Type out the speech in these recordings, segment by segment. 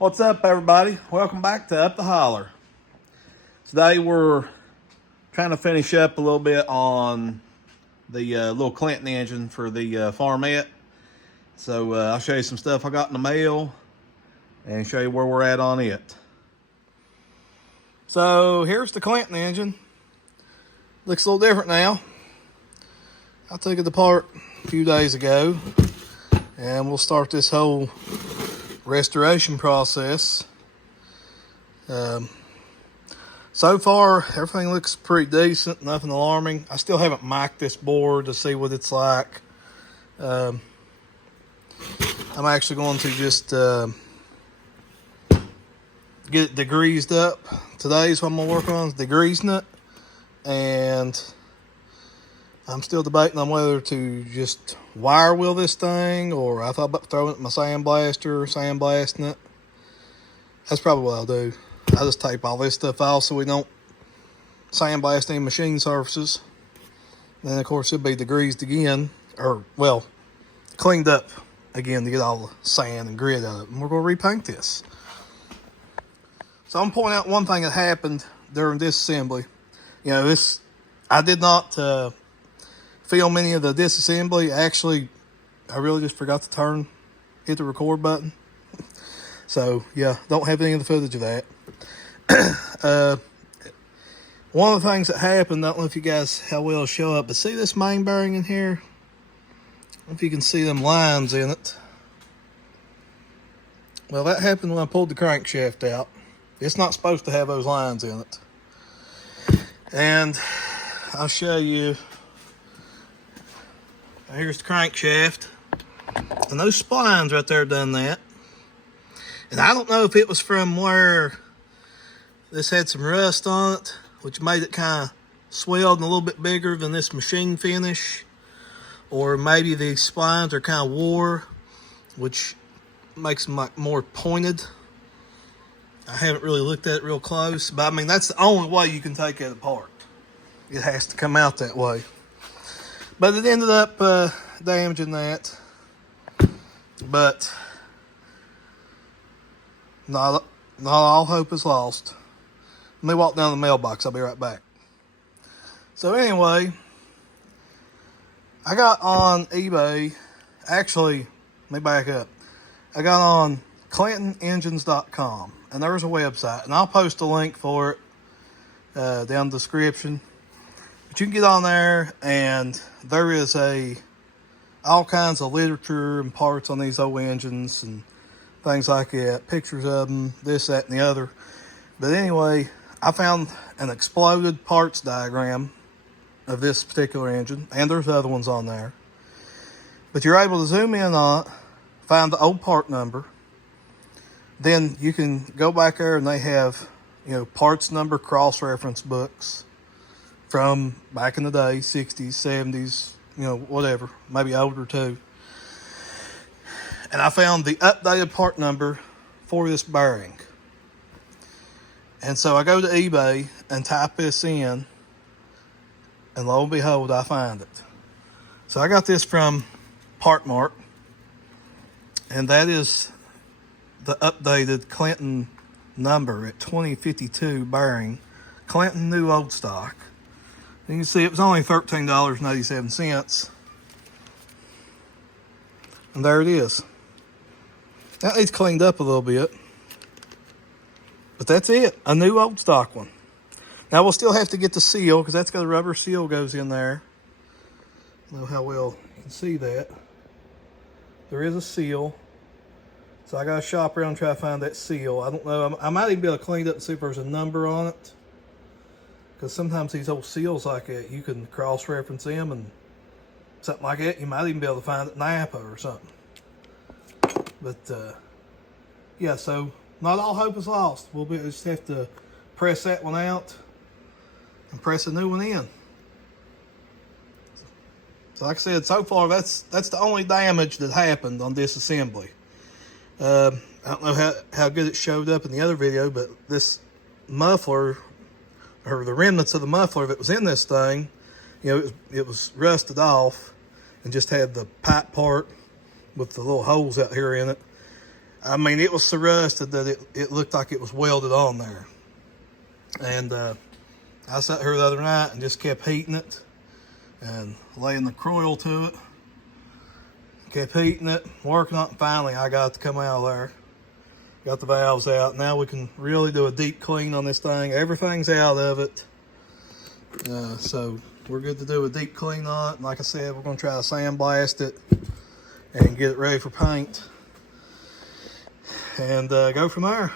What's up, everybody? Welcome back to Up the Holler. Today we're trying to finish up a little bit on the little Clinton engine for the Farmette. So I'll show you some stuff I got in the mail and show you where we're at on it. So here's the Clinton engine. Looks a little different now. I took it apart a few days ago and we'll start this whole restoration process. So far everything looks pretty decent, nothing alarming. I still haven't mic'd this board to see what it's like. I'm actually going to just get it degreased up. Today is what I'm going to work on, is degreasing it. And I'm still debating on whether to just wire wheel this thing, or I thought about throwing it in my sandblaster, sandblasting it. That's probably what I'll do. I'll just tape all this stuff off so we don't sandblast any machine surfaces. Then of course it'll be degreased again, or well, cleaned up again to get all the sand and grit out of it. And we're going to repaint this. So I'm pointing out one thing that happened during this assembly. You know, I did not film any of the disassembly. Actually, I really just forgot to hit the record button. So yeah, don't have any of the footage of that. One of the things that happened, I don't know if you guys how well show up, but see this main bearing in here? I don't know if you can see them lines in it. Well, that happened when I pulled the crankshaft out. It's not supposed to have those lines in it. And I'll show you. Here's the crankshaft. And those splines right there done that. And I don't know if it was from where this had some rust on it, which made it kind of swelled and a little bit bigger than this machine finish. Or maybe the splines are kind of wore, which makes them like more pointed. I haven't really looked at it real close, but I mean, that's the only way you can take it apart. It has to come out that way. But it ended up damaging that. But not all hope is lost. Let me walk down the mailbox. I'll be right back. So anyway, I got on eBay. Actually, let me back up. I got on ClintonEngines.com, and there's a website, and I'll post a link for it down in the description. But you can get on there, and there is all kinds of literature and parts on these old engines and things like that, pictures of them, this, that, and the other. But anyway, I found an exploded parts diagram of this particular engine, and there's other ones on there. But you're able to zoom in on it, find the old part number. Then you can go back there, and they have, parts number cross-reference books from back in the day, 60s, 70s, whatever, maybe older too. And I found the updated part number for this bearing. And so I go to eBay and type this in, and lo and behold, I find it. So I got this from PartMart, and that is the updated Clinton number at 2052 bearing, Clinton new old stock. You can see it was only $13.87. And there it is. That needs cleaned up a little bit. But that's it. A new old stock one. Now we'll still have to get the seal, because that's got a rubber seal goes in there. I don't know how well you can see that. There is a seal. So I got to shop around and try to find that seal. I don't know. I might even be able to clean it up and see if there's a number on it. Because sometimes these old seals like that, you can cross-reference them and something like that. You might even be able to find it in Napa or something. But, yeah, so not all hope is lost. We'll just have to press that one out and press a new one in. So like I said, so far, that's the only damage that happened on this assembly. I don't know how good it showed up in the other video, but this muffler, or the remnants of the muffler that was in this thing, it was rusted off and just had the pipe part with the little holes out here in it. I mean, it was so rusted that it looked like it was welded on there. And I sat here the other night and just kept heating it and laying the coil to it. Kept heating it, working on it, and finally I got it to come out of there. Got the valves out. Now we can really do a deep clean on this thing. Everything's out of it. So we're good to do a deep clean on it. And like I said, we're going to try to sandblast it and get it ready for paint. And go from there.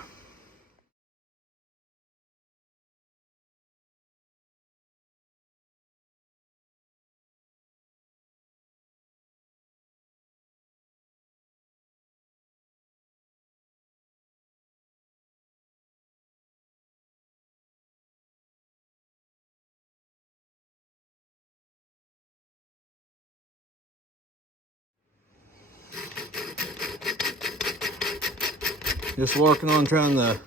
Just working on trying to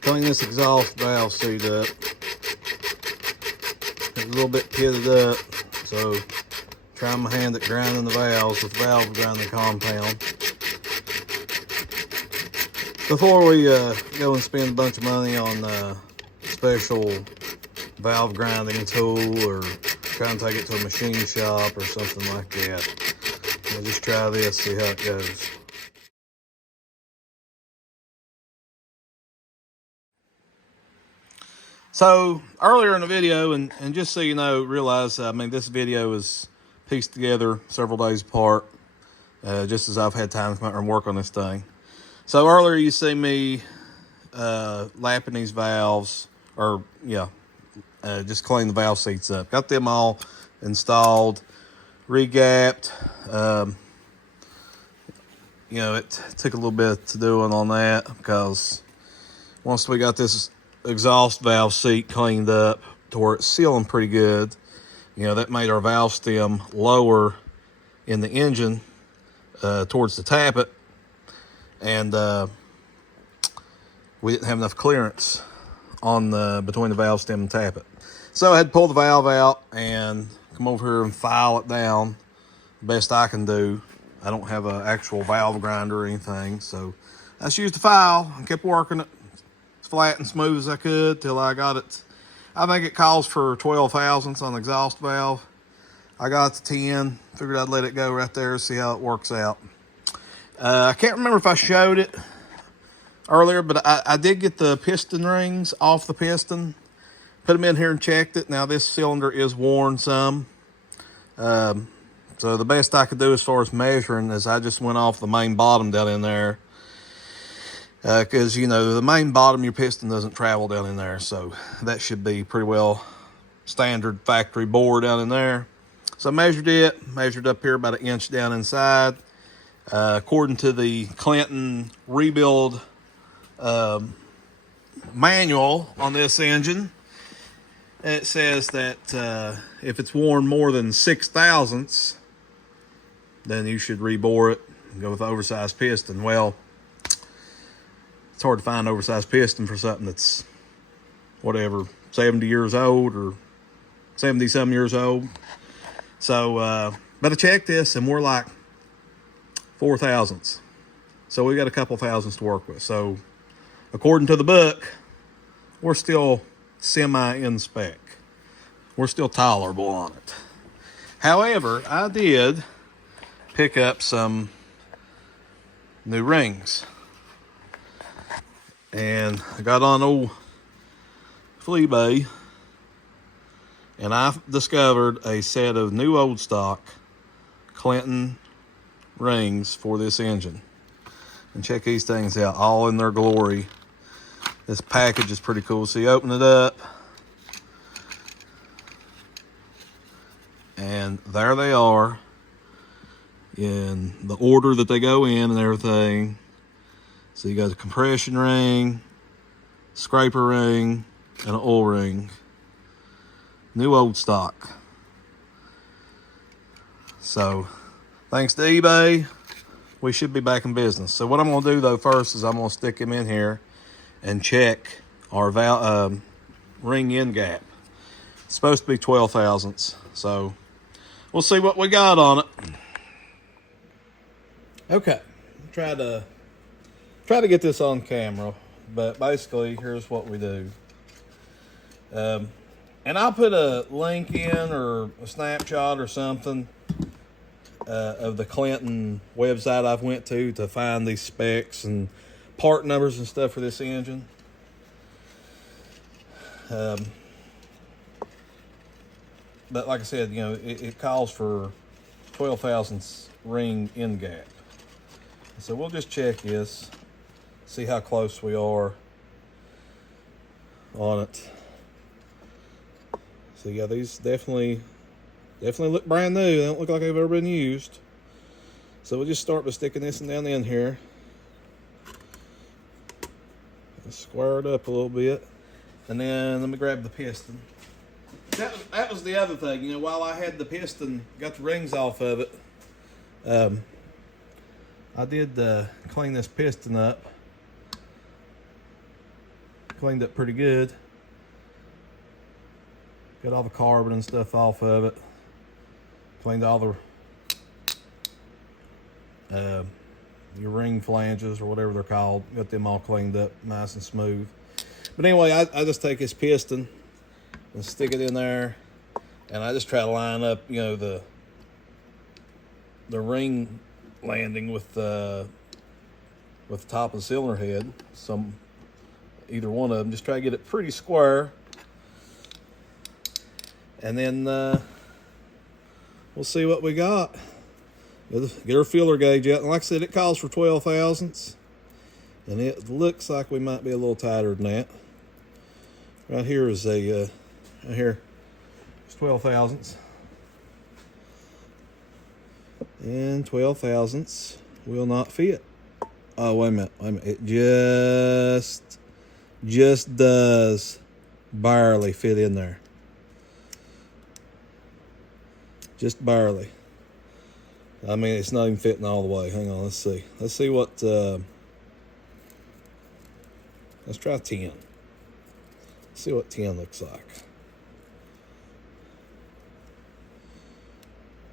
clean this exhaust valve seat up. It's a little bit pitted up, so trying my hand at grinding the valves with valve grinding compound. Before we go and spend a bunch of money on a special valve grinding tool or try and take it to a machine shop or something like that, I'll just try this, see how it goes. So earlier in the video, and just so you know, realize, I mean, this video is pieced together several days apart, just as I've had time to come out and work on this thing. So earlier you see me lapping these valves, or just cleaning the valve seats up. Got them all installed, regapped. It took a little bit to do on that, because once we got this exhaust valve seat cleaned up to where it's sealing pretty good, that made our valve stem lower in the engine towards the tappet, and we didn't have enough clearance on between the valve stem and tappet. So I had to pull the valve out and come over here and file it down the best I can do. I don't have an actual valve grinder or anything, so I just used the file and kept working it as flat and smooth as I could till I got it. I think it calls for 12 thousandths on the exhaust valve. I got it to 10, figured I'd let it go right there, see how it works out. I can't remember if I showed it earlier, but I did get the piston rings off the piston, put them in here and checked it. Now this cylinder is worn some. So the best I could do as far as measuring is I just went off the main bottom down in there. Because, the main bottom of your piston doesn't travel down in there. So that should be pretty well standard factory bore down in there. So I measured up here about 1 inch down inside. According to the Clinton rebuild manual on this engine, it says that if it's worn more than 6 thousandths, then you should rebore it and go with the oversized piston. Well, it's hard to find an oversized piston for something that's, 70 years old or 70-some years old. So, but I checked this and we're like 4 thousandths. So we got a couple thousandths to work with. So according to the book, we're still semi-in spec. We're still tolerable on it. However, I did pick up some new rings. And I got on old eBay, and I discovered a set of new old stock Clinton rings for this engine. And check these things out, all in their glory. This package is pretty cool. So you open it up, and there they are in the order that they go in and everything. So you got a compression ring, scraper ring, and an oil ring. New old stock. So thanks to eBay, we should be back in business. So what I'm going to do though first is I'm going to stick them in here and check our ring end gap. It's supposed to be 12 thousandths. So we'll see what we got on it. Okay, try to try to get this on camera, but basically here's what we do. And I'll put a link in or a snapshot or something of the Clinton website I've went to find these specs and part numbers and stuff for this engine. But like I said, it calls for 12 thousandths ring end gap. So we'll just check this, see how close we are on it. So yeah, these definitely look brand new. They don't look like they've ever been used. So we'll just start by sticking this down in here. Square it up a little bit. And then let me grab the piston. That was the other thing. While I had the piston, got the rings off of it, I did clean this piston up. Cleaned it pretty good. Got all the carbon and stuff off of it. Cleaned all the your ring flanges or whatever they're called. Got them all cleaned up nice and smooth. But anyway, I just take this piston and stick it in there, and I just try to line up, the ring landing with the top of the cylinder head. Either one of them. Just try to get it pretty square, and then we'll see what we got. Get our feeler gauge out, and like I said, it calls for 12 thousandths, and it looks like we might be a little tighter than that. Right here is right here, it's 12 thousandths, and 12 thousandths will not fit. Oh, wait a minute, it just does barely fit in there. Just barely. I mean, it's not even fitting all the way. Hang on, let's see. Let's see what, let's try 10. Let's see what 10 looks like.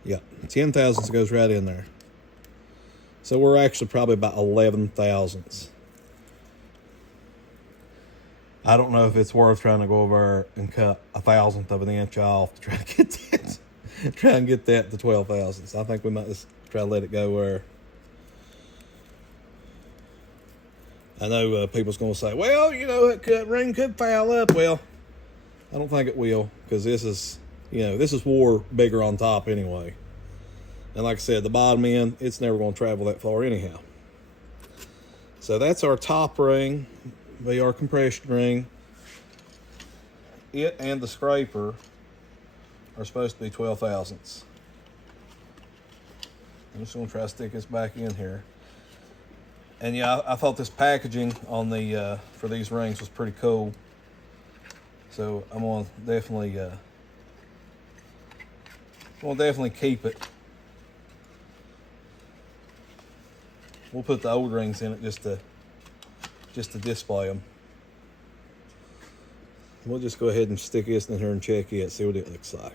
Yeah, 10 thousandths goes right in there. So we're actually probably about 11 thousandths. I don't know if it's worth trying to go over and cut 1/1000th of an inch off to try to get that. Try and get that to 12 thousandths. I think we might just try to let it go where. I know people's going to say, well, that ring could foul up. Well, I don't think it will, because this is war bigger on top anyway. And like I said, the bottom end, it's never going to travel that far anyhow. So that's our top ring, be our compression ring. It and the scraper are supposed to be 12 thousandths. I'm just going to try to stick this back in here. And yeah, I thought this packaging on the for these rings was pretty cool. So I'm going to definitely keep it. We'll put the old rings in it just to display them. We'll just go ahead and stick this in here and check it, see what it looks like.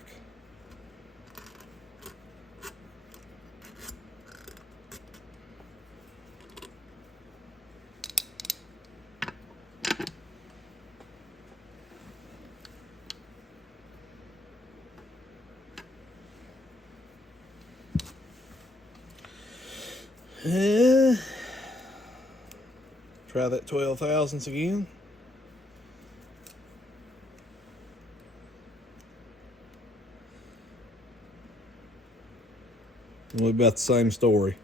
Try that 12 thousandths again. We've about the same story.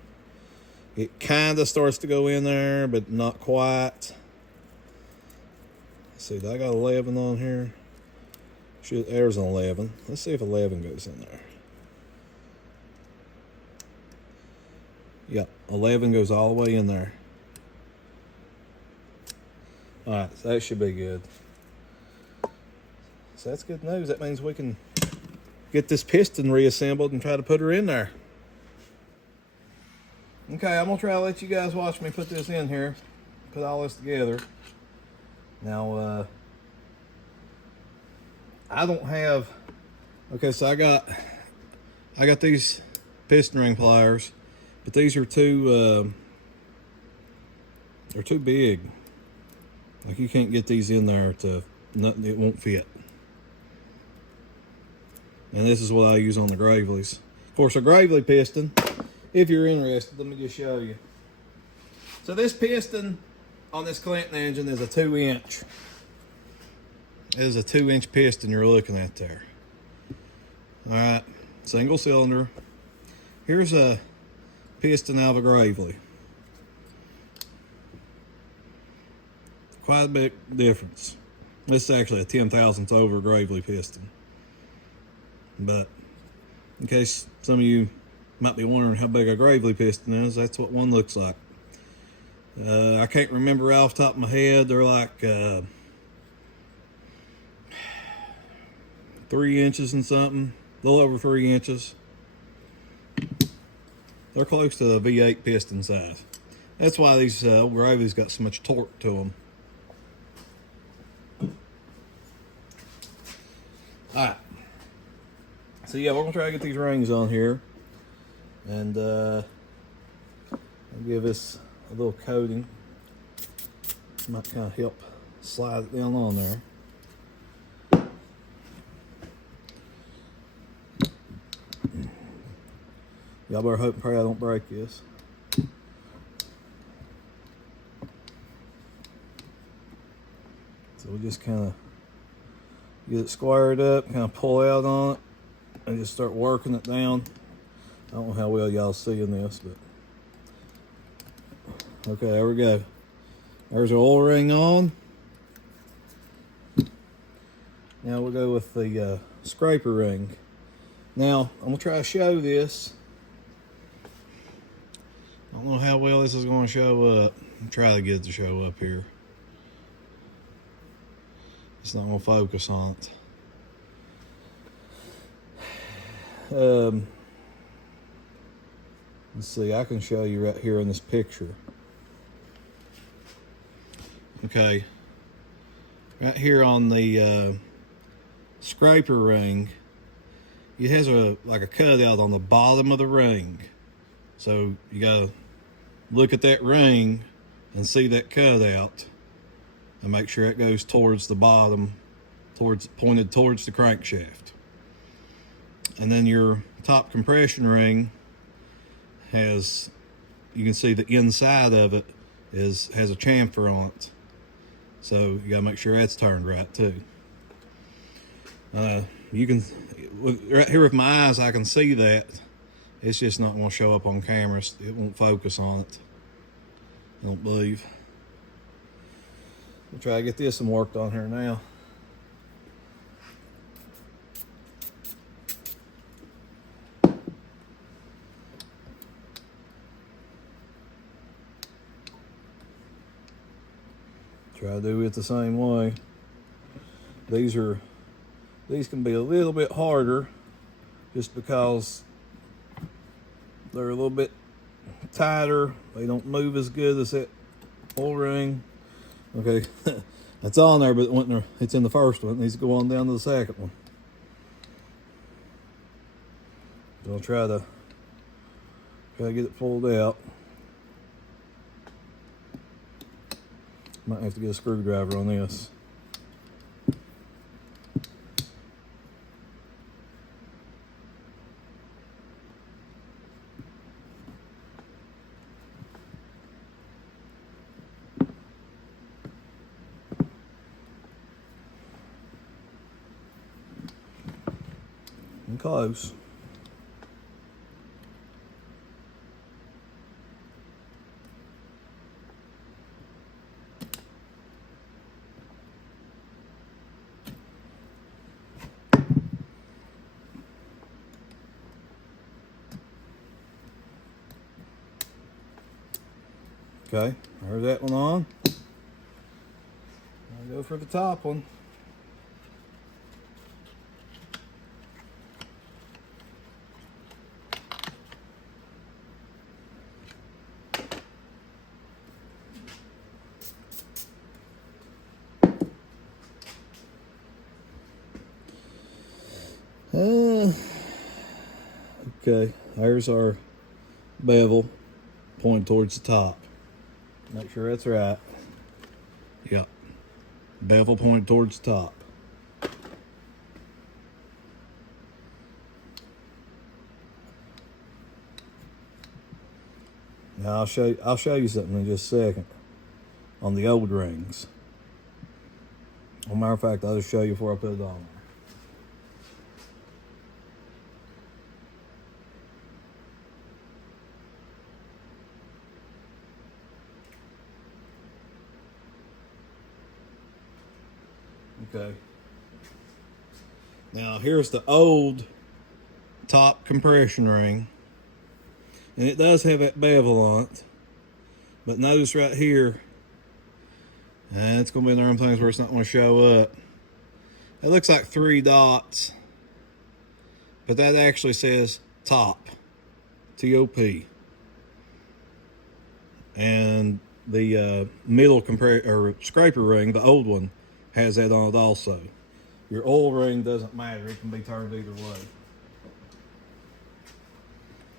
It kind of starts to go in there, but not quite. Let's see, I got 11 on here. There's an 11. Let's see if 11 goes in there. Yep, 11 goes all the way in there. All right, so that should be good. So that's good news. That means we can get this piston reassembled and try to put her in there. Okay, I'm gonna try to let you guys watch me put this in here, put all this together. Now, I don't have. Okay, so I got these piston ring pliers, but these are two They're too big. Like, you can't get these in there to nothing, it won't fit. And this is what I use on the Graveleys. Of course, a Gravely piston, if you're interested, let me just show you. So this piston on this Clinton engine is a 2-inch. It is a 2-inch piston you're looking at there. All right, single cylinder. Here's a piston out of a Gravely. Quite a big difference. This is actually a 10,000th over Gravely piston. But in case some of you might be wondering how big a Gravely piston is, that's what one looks like. I can't remember off the top of my head. They're like 3 inches and something, a little over 3 inches. They're close to the V8 piston size. That's why these old Gravely's got so much torque to them. Alright, so yeah, we're gonna try to get these rings on here, and I'll give this a little coating. Might kind of help slide it down on there. Y'all better hope and pray I don't break this. So we just kind of get it squared up, kind of pull out on it, and just start working it down. I don't know how well y'all seeing this, but okay, there we go. There's our oil ring on. Now we'll go with the scraper ring. Now I'm gonna try to show this. I don't know how well this is going to show up. I'll try to get it to show up here. It's not going to focus on it. Let's see, I can show you right here in this picture. Okay, right here on the scraper ring, it has like a cutout on the bottom of the ring. So you gotta look at that ring and see that cutout and make sure it goes towards the bottom, pointed towards the crankshaft. And then your top compression ring has, you can see the inside of it has a chamfer on it. So you gotta make sure that's turned right too. You can, right here with my eyes, I can see that. It's just not going to show up on camera. It won't focus on it, I don't believe. We'll try to get this one worked on here now. Try to do it the same way. These can be a little bit harder just because they're a little bit tighter. They don't move as good as that oil ring. Okay, that's on there, but it's in the first one. It needs to go on down to the second one. So I'll try to get it pulled out. Might have to get a screwdriver on this. Close. Okay, there's that one on. I'll go for the top one. Okay, there's our bevel pointing towards the top. Make sure that's right. Yep. Bevel pointed towards the top. Now I'll show you something in just a second on the old rings. As a matter of fact, I'll just show you before I put it on there. Okay. Now here's the old top compression ring. And it does have that bevel on it. But notice right here, and it's going to be one of them things where it's not going to show up. It looks like 3 dots, but that actually says top, T-O-P. And the middle scraper ring, the old one, has that on it also. Your oil ring doesn't matter, it can be turned either way.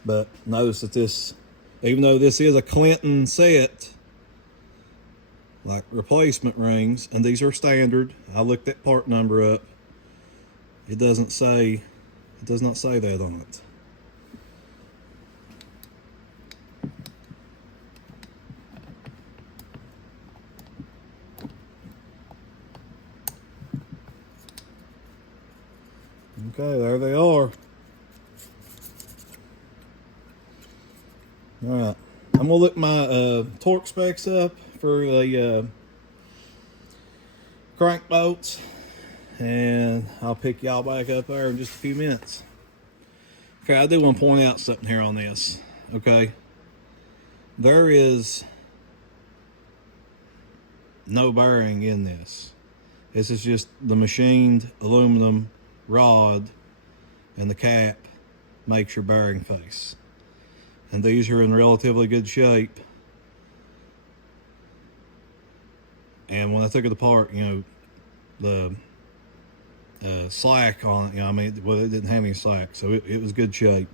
But notice that this, even though this is a Clinton set, like replacement rings, and these are standard, I looked that part number up, it does not say that on it. Okay, there they are. Alright, I'm gonna look my torque specs up for the crank bolts, and I'll pick y'all back up there in just a few minutes. Okay, I do want to point out something here on this. Okay, there is no bearing in this. This is just the machined aluminum rod, and the cap makes your bearing face. And these are in relatively good shape. And when I took it apart, you know, the slack on it, you know, I mean, well, it didn't have any slack, so it was good shape.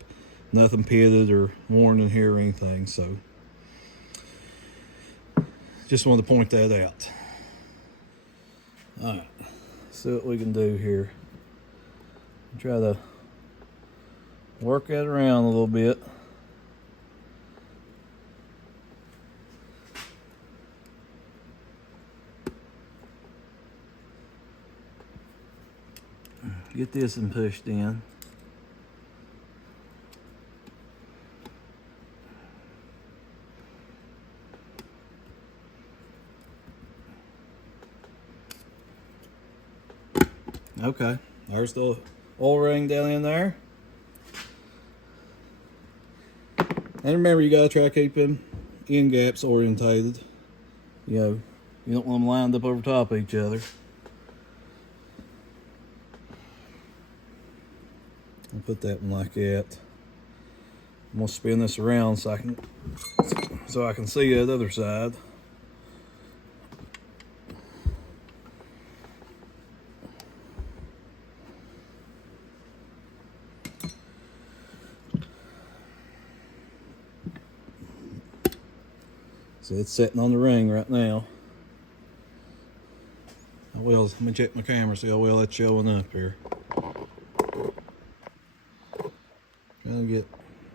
Nothing pitted or worn in here or anything, so just wanted to point that out. All right, see what we can do here. Try to work that around a little bit. Get this and pushed in. Okay, there's the oil ring down in there. And remember, you gotta try to keep them end gaps orientated. You know, you don't want them lined up over top of each other. I'll put that one like that. I'm gonna spin this around so I can see the other side. So it's sitting on the ring right now. Let me check my camera, see how well that's showing up here. Trying to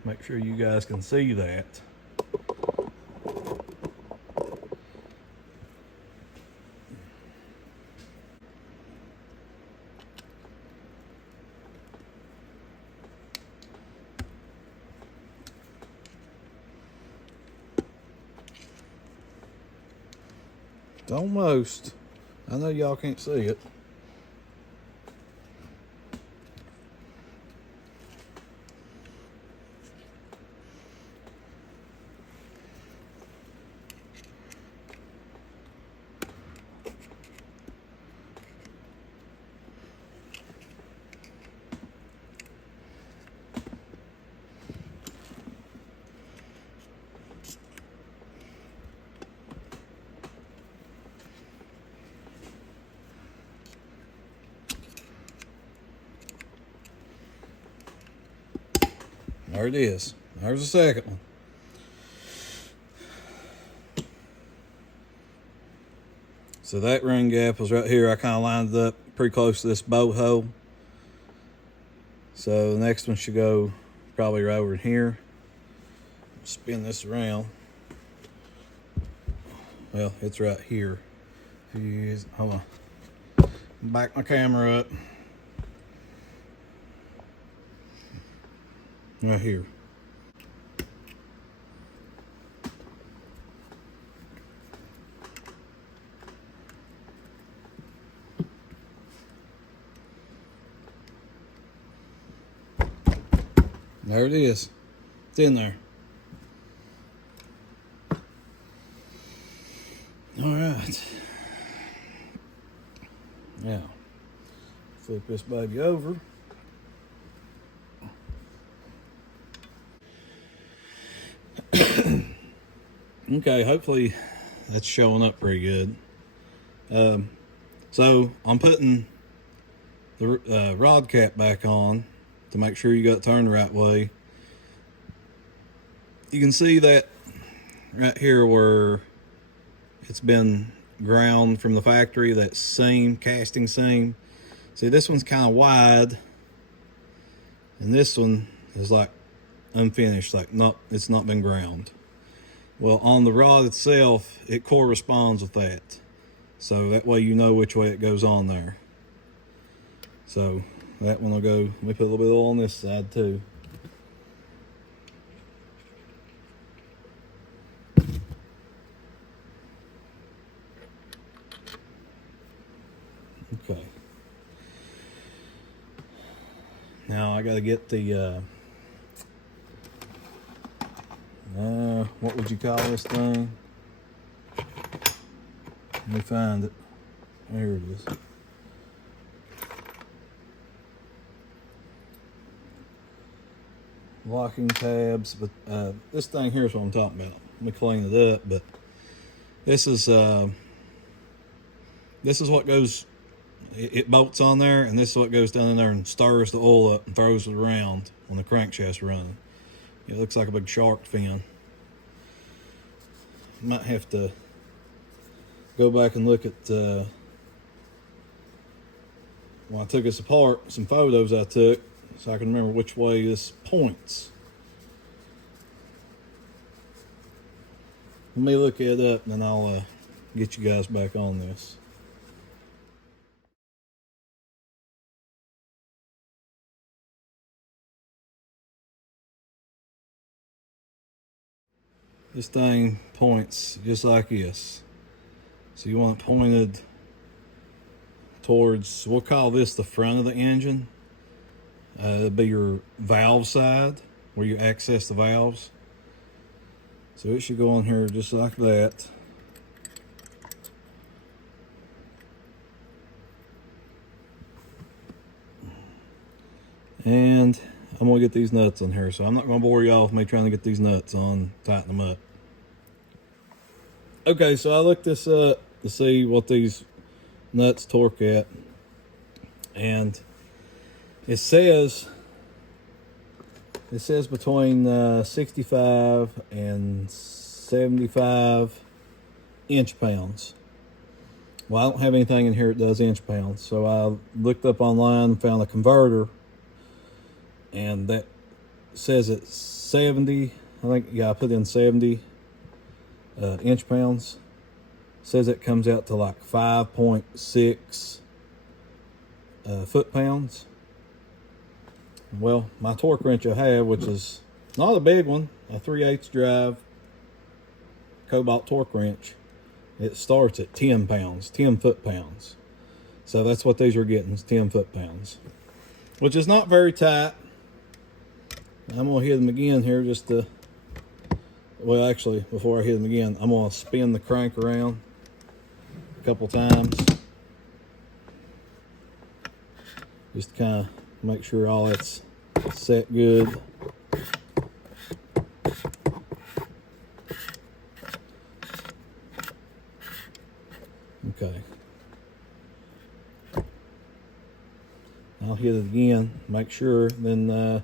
make sure you guys can see that. It's almost. I know y'all can't see it. There it is. There's the second one. So that ring gap was right here. I kind of lined it up pretty close to this bolt hole. So the next one should go probably right over here. Spin this around. Well, it's right here. Hold on. Back my camera up. Right here. There it is. It's in there. All right. Now, flip this baby over. Okay, hopefully that's showing up pretty good. So I'm putting the rod cap back on to make sure you got it turned the right way. You can see that right here where it's been ground from the factory, that seam, casting seam. See, this one's kind of wide, and this one is like unfinished, like it's not been ground. Well, on the rod itself, it corresponds with that. So that way you know which way it goes on there. So that one will go, let me put a little bit of oil on this side too. Okay. Now I got to get the, what would you call this thing? Let me find it. There it is. Locking tabs, but this thing here is what I'm talking about. Let me clean it up, but this is what goes, it bolts on there, and this is what goes down in there and stirs the oil up and throws it around when the crankshaft's running. It looks like a big shark fin. Might have to go back and look at when I took this apart, some photos I took, so I can remember which way this points. Let me look it up, and then I'll get you guys back on this. This thing points just like this. So you want it pointed towards, we'll call this the front of the engine. It'll be your valve side, where you access the valves. So it should go on here just like that. And I'm gonna get these nuts on here, so I'm not gonna bore you off me trying to get these nuts on, tighten them up. Okay, so I looked this up to see what these nuts torque at, and it says between 65 and 75 inch-pounds. Well, I don't have anything in here that does inch-pounds, so I looked up online and found a converter, and that says it's 70. I think, yeah, I put in 70 inch-pounds. Says it comes out to like 5.6 foot-pounds. Well, my torque wrench I have, which is not a big one, a 3/8 drive Cobalt torque wrench, it starts at 10 pounds, 10 foot-pounds. So that's what these are getting, is 10 foot-pounds, which is not very tight. I'm gonna hit them again here just to, well, actually, before I hit them again, I'm gonna spin the crank around a couple times, just to kind of make sure all that's set good. Okay. I'll hit it again, make sure, then we'll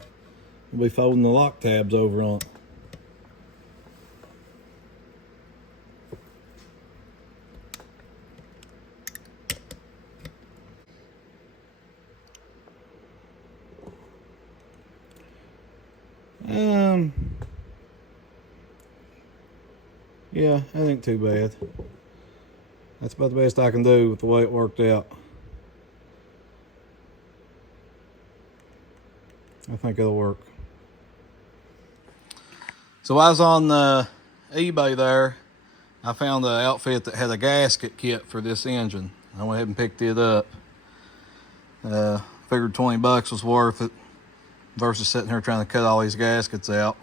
be folding the lock tabs over on it. Yeah, that ain't too bad. That's about the best I can do with the way it worked out. I think it'll work. So I was on eBay there. I found an outfit that had a gasket kit for this engine. I went ahead and picked it up. Figured 20 bucks was worth it versus sitting here trying to cut all these gaskets out.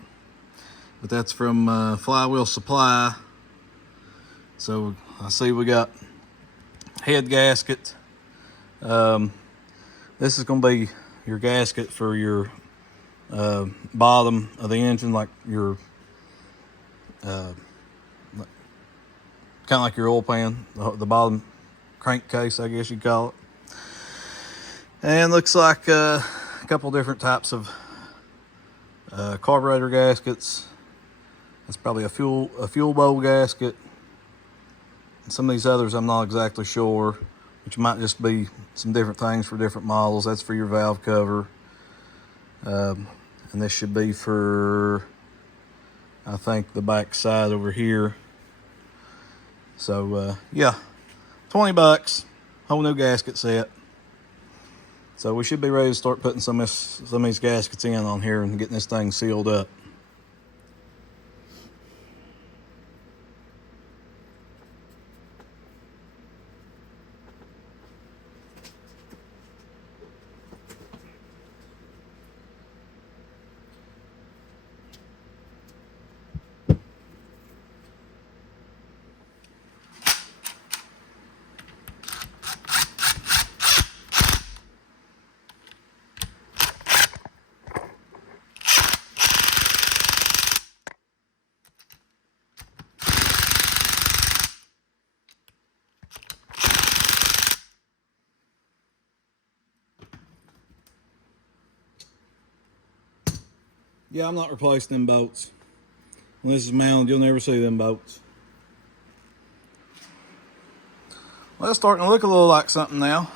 But that's from Flywheel Supply. So I see we got head gasket. This is going to be your gasket for your bottom of the engine, like your kind of like your oil pan, the bottom crankcase, I guess you'd call it. And looks like a couple different types of carburetor gaskets. That's probably a fuel bowl gasket. And some of these others I'm not exactly sure, which might just be some different things for different models. That's for your valve cover. And this should be for, I think, the back side over here. So yeah, 20 bucks, whole new gasket set. So we should be ready to start putting some of these gaskets in on here and getting this thing sealed up. Yeah, I'm not replacing them bolts. When this is mounted, you'll never see them bolts. Well, it's starting to look a little like something now.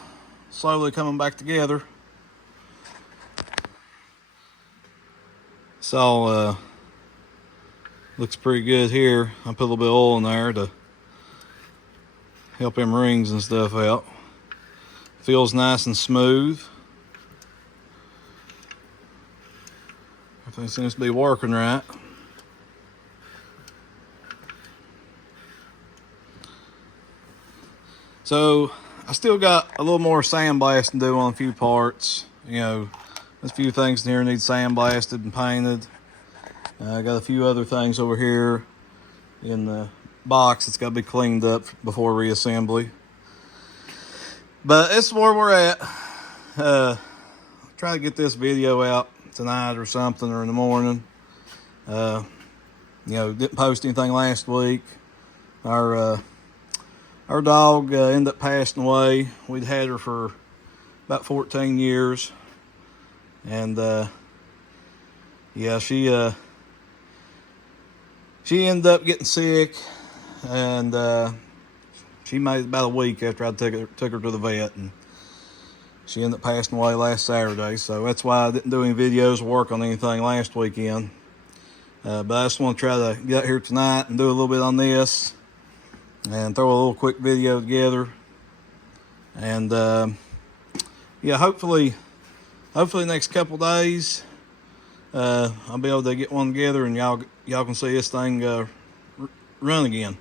Slowly coming back together. It's all looks pretty good here. I put a little bit of oil in there to help them rings and stuff out. Feels nice and smooth. Everything seems to be working right. So I still got a little more sandblasting to do on a few parts. You know, there's a few things in here need sandblasted and painted. I got a few other things over here in the box that's got to be cleaned up before reassembly. But this is where we're at. Try to get this video out tonight or something, or in the morning. You know, didn't post anything last week. Our dog ended up passing away. We'd had her for about 14 years. And yeah, she ended up getting sick, and she made it about a week after I took her to the vet, and she ended up passing away last Saturday. So that's why I didn't do any videos or work on anything last weekend. But I just want to try to get out here tonight and do a little bit on this and throw a little quick video together. And yeah, hopefully next couple days I'll be able to get one together and y'all can see this thing run again.